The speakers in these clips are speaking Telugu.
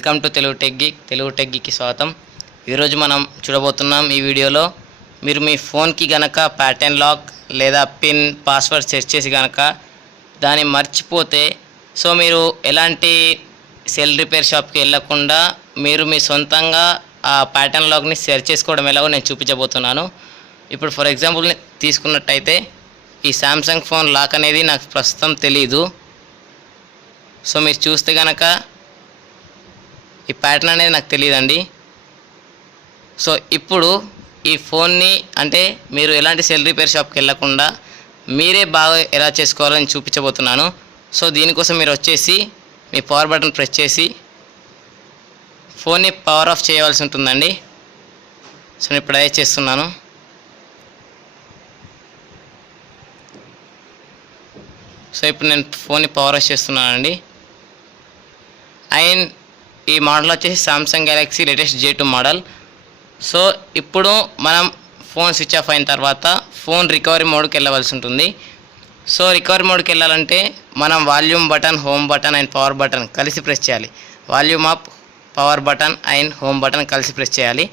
వెల్కమ్ టు తెలుగు టెక్ గీక్కి స్వాగతం. ఈరోజు మనం చూడబోతున్నాం ఈ వీడియోలో మీరు మీ ఫోన్కి గనక ప్యాటర్న్ లాక్ లేదా పిన్ పాస్వర్డ్ సెట్ చేసి గనక దాన్ని మర్చిపోతే మీరు ఎలాంటి సెల్ రిపేర్ షాప్కి వెళ్ళకుండా మీరు మీ సొంతంగా ఆ ప్యాటర్న్ లాక్ని సెట్ చేసుకోవడం ఎలాగో నేను చూపించబోతున్నాను. ఇప్పుడు ఫర్ ఎగ్జాంపుల్ తీసుకున్నట్టయితే ఈ సామ్సంగ్ ఫోన్ లాక్ అనేది నాకు ప్రస్తుతం తెలీదు. మీరు చూస్తే కనుక ఈ ప్యాటర్న్ అనేది నాకు తెలియదండి. ఇప్పుడు ఈ ఫోన్ని అంటే మీరు ఎలాంటి సెల్ రిపేర్ షాప్కి వెళ్ళకుండా మీరే బాగా ఎలా చేసుకోవాలని చూపించబోతున్నాను. దీనికోసం మీరు వచ్చేసి మీ పవర్ బటన్ ప్రెస్ చేసి ఫోన్ని పవర్ ఆఫ్ చేయవలసి ఉంటుందండి. నేను ఇప్పుడు అదే చేస్తున్నాను. ఇప్పుడు నేను ఫోన్ని పవర్ ఆఫ్ చేస్తున్నానండి. అండ్ ఈ మోడల్ వచ్చేసి Samsung Galaxy latest J2 model. ఇప్పుడు మనం ఫోన్ స్విచ్ ఆఫ్ అయిన తర్వాత ఫోన్ రికవరీ మోడ్కి వెళ్ళవలసి ఉంటుంది. రికవరీ మోడ్కి వెళ్ళాలంటే మనం volume button, home button and power button కలిసి ప్రెస్ చేయాలి. Volume up, power button and home button కలిసి ప్రెస్ చేయాలి.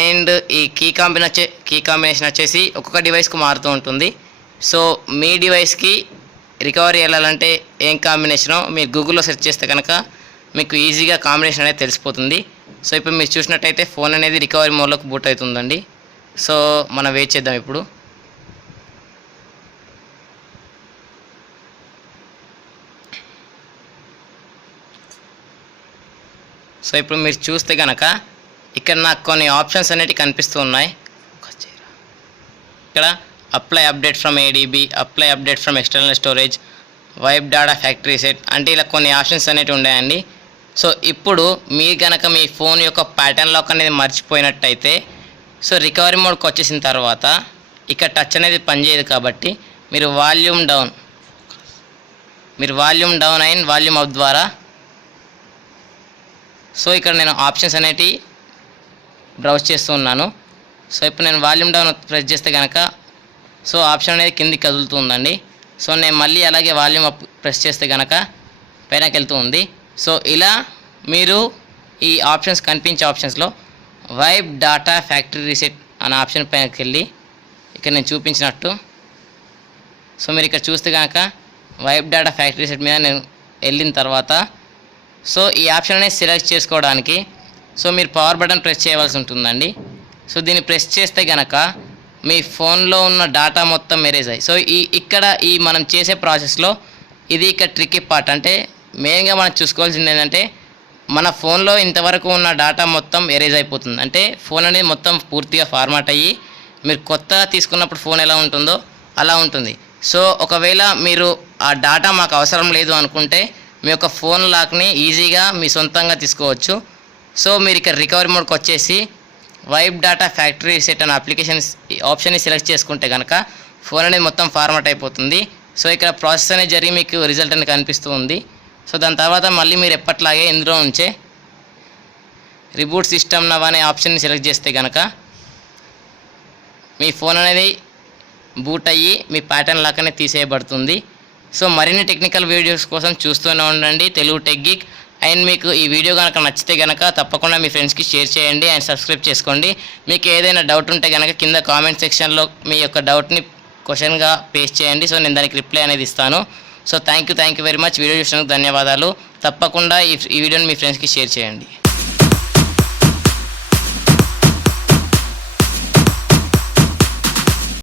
అండ్ ఈ కీ కాంబినేషన్ వచ్చేసి ఒక్కొక్క డివైస్కి మారుతూ ఉంటుంది. మీ డివైస్కి రికవరీ వెళ్ళాలంటే ఏం కాంబినేషనో మీరు గూగుల్లో సెర్చ్ చేస్తే కనుక మీకు ఈజీగా కాంబినేషన్ అనేది తెలిసిపోతుంది. ఇప్పుడు మీరు చూసినట్టయితే ఫోన్ అనేది రికవరీ మోడ్లోకి బూట్ అవుతుందండి. మనం వెయిట్ చేద్దాం. ఇప్పుడు ఇప్పుడు మీరు చూస్తే కనుక ఇక్కడ నాకు కొన్ని ఆప్షన్స్ అనేవి కనిపిస్తూ ఉన్నాయి. ఇక్కడ apply update from ADB, apply update from external storage, wipe data factory set అంటే ఇలా కొన్ని ఆప్షన్స్ అనేవి ఉన్నాయండి. ఇప్పుడు మీరు కనుక మీ ఫోన్ యొక్క ప్యాటర్న్ లాక్ అనేది మర్చిపోయినట్టయితే రికవరీ మోడ్కి వచ్చేసిన తర్వాత ఇక్కడ టచ్ అనేది పనిచేయదు కాబట్టి మీరు volume down and volume up ద్వారా ఇక్కడ నేను ఆప్షన్స్ అనేటివి బ్రౌజ్ చేస్తూ ఉన్నాను. ఇప్పుడు నేను వాల్యూమ్ డౌన్ ప్రెస్ చేస్తే కనుక ఆప్షన్ అనేది కిందికి కదులుతుందండి. నేను మళ్ళీ అలాగే వాల్యూమ్ అప్ ప్రెస్ చేస్తే కనుక పైనకి వెళ్తూ ఉంది. ఇలా మీరు ఈ ఆప్షన్స్ కనిపించే ఆప్షన్స్లో వైప్ డేటా ఫ్యాక్టరీ రీసెట్ అనే ఆప్షన్ పైనకి వెళ్ళి ఇక్కడ నేను చూపించినట్టు మీరు ఇక్కడ చూస్తే కనుక వైప్ డేటా ఫ్యాక్టరీ రీసెట్ మీద నేను వెళ్ళిన తర్వాత ఈ ఆప్షన్ అనేది సెలెక్ట్ చేసుకోవడానికి మీరు పవర్ బటన్ ప్రెస్ చేయవలసి ఉంటుందండి. దీన్ని ప్రెస్ చేస్తే కనుక మీ ఫోన్లో ఉన్న డేటా మొత్తం ఎరేజ్ అయ్యి ఇక్కడ ఈ మనం చేసే ప్రాసెస్లో ఇది ఇక్కడ ట్రిక్కీ పార్ట్. అంటే మెయిన్గా మనం చూసుకోవాల్సింది ఏంటంటే మన ఫోన్లో ఇంతవరకు ఉన్న డేటా మొత్తం ఎరేజ్ అయిపోతుంది. అంటే ఫోన్ అనేది మొత్తం పూర్తిగా ఫార్మాట్ అయ్యి మీరు కొత్తగా తీసుకున్నప్పుడు ఫోన్ ఎలా ఉంటుందో అలా ఉంటుంది. ఒకవేళ మీరు ఆ డేటా మాకు అవసరం లేదు అనుకుంటే మీ యొక్క ఫోన్ లాక్ని ఈజీగా మీ సొంతంగా తీసుకోవచ్చు. మీరు ఇక్కడ రికవరీ మోడ్కి వచ్చేసి వైప్ డేటా ఫ్యాక్టరీ సెట్ అనే ఆప్షన్ని సెలెక్ట్ చేసుకుంటే కనుక ఫోన్ అనేది మొత్తం ఫార్మాట్ అయిపోతుంది. ఇక్కడ ప్రాసెస్ అనేది జరిగి మీకు రిజల్ట్ అనేది కనిపిస్తూ ఉంది. దాని తర్వాత మళ్ళీ మీరు ఎప్పట్లాగే ఇందులో నుంచే రిబూట్ సిస్టమ్ నవ్ అనే ఆప్షన్ని సెలెక్ట్ చేస్తే కనుక మీ ఫోన్ అనేది బూట్ అయ్యి మీ ప్యాటర్న్ లాక్ అనేది తీసేయబడుతుంది. మరిన్ని టెక్నికల్ వీడియోస్ కోసం చూస్తూనే ఉండండి తెలుగు టెక్ గీక్. అండ్ మీకు ఈ వీడియో కనుక నచ్చితే కనుక తప్పకుండా మీ ఫ్రెండ్స్కి షేర్ చేయండి అండ్ సబ్స్క్రైబ్ చేసుకోండి. మీకు ఏదైనా డౌట్ ఉంటే కనుక కింద కామెంట్ సెక్షన్లో మీ యొక్క డౌట్ని క్వశ్చన్గా పేస్ట్ చేయండి. నేను దానికి రిప్లై అనేది ఇస్తాను. Thank you very much. Video చూసినందుకు ధన్యవాదాలు. తప్పకుండా ఈ వీడియోని మీ ఫ్రెండ్స్కి షేర్ చేయండి.